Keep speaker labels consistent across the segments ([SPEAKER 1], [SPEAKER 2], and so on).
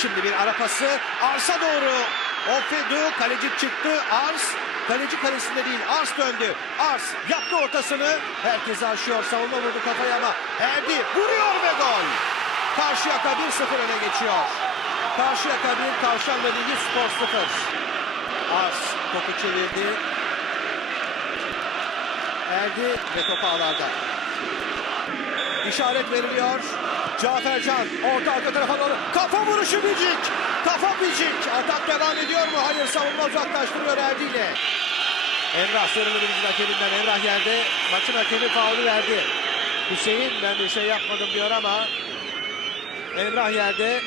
[SPEAKER 1] Şimdi bir ara pası. Ars'a doğru. Ofedu. Kaleci çıktı. Ars. Kaleci kalesinde değil. Ars döndü. Ars yaptı ortasını. Herkesi aşıyor. Savunma vurdu kafaya ama Erdi vuruyor ve gol. Karşıyaka 1-0 öne geçiyor. Karşıyaka 1, Kavşanlı Ligi Spor 0. Ars topu çevirdi. Erdi ve topu ağlarda. İşaret veriliyor. Cafercan orta arka tarafa doğru. Kafa vuruşu Bicik. Kafa Bicik. Atak devam ediyor mu? Hayır savunma uzaklaştırıyor Erdi ile. Emrah sarılı birinci rakebinden. Emrah yerde. Maçın hakemi faulü verdi. Hüseyin ben bir şey yapmadım diyor ama Emrah yerde.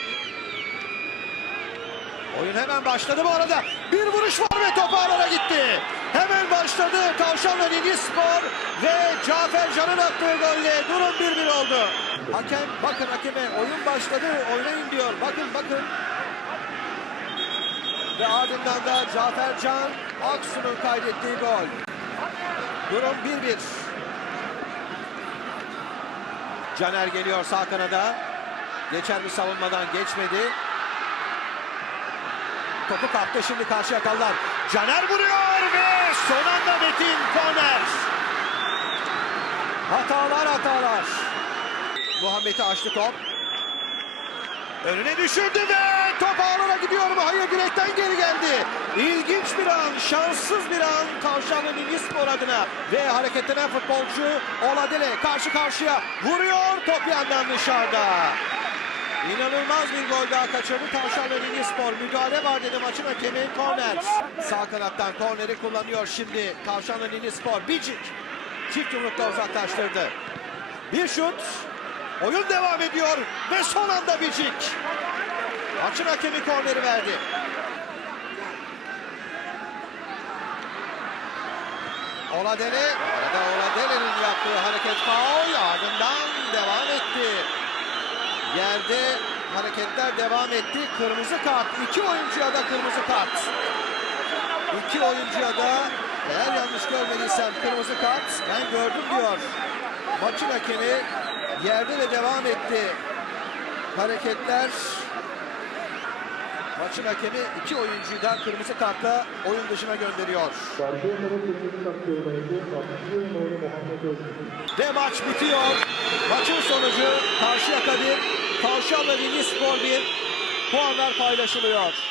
[SPEAKER 1] Oyun hemen başladı bu arada. Bir vuruş var ve top ağlara gitti. Hemen başladı Tavşanlı Ligi Spor ve Cafer Can'ın attığı golle durum 1-1 oldu. Hakem bakın hakeme oyun başladı oynayın diyor. Bakın bakın. Ve ardından da Cafer Can Aksu'nun kaydettiği gol. Durum 1-1. Caner geliyor sağ kanada. Geçer bir savunmadan geçmedi. Topu kaptı şimdi karşı yakallar. Caner vuruyor ve son anda Metin korner. Hatalar hatalar. Muhammed'i açtı top. Önüne düşürdü ve top ağlara gidiyor mu? Hayır direkten geri geldi. İlginç bir an, şanssız bir an Tavşanlı Milli Spor adına. Ve hareketlenen futbolcu Oladele karşı karşıya vuruyor. Top yandan dışarıda. İnanılmaz bir gol daha kaçırdı Tavşanlı Milli Spor. Müdahale var dedi maçın hakemi korner. Sağ kanattan korneri kullanıyor şimdi Tavşanlı Milli Spor. Bicik çift yumrukla uzaklaştırdı. Bir şut. Oyun devam ediyor ve son anda Bicik. Maçın hakemi korneri verdi. Oladele, orada Oladele'nin yaptığı hareket faul ardından devam etti. Yerde hareketler devam etti. Kırmızı kart. İki oyuncuya da kırmızı kart. İki oyuncuya da eğer yanlış görmediysem kırmızı kart ben gördüm diyor. Maçın hakemi yerde de devam etti. Hareketler Maçın hakemi iki oyuncuyu da kırmızı kartla oyun dışına gönderiyor.
[SPEAKER 2] Barcelona'da kırmızı kart görmeydi. 61 numaralı Muhammed Özgür.
[SPEAKER 1] Ve maç bitiyor. Maçın sonucu Karşıyaka 1, Tavşanlı Milli Spor 1. Puanlar paylaşılıyor.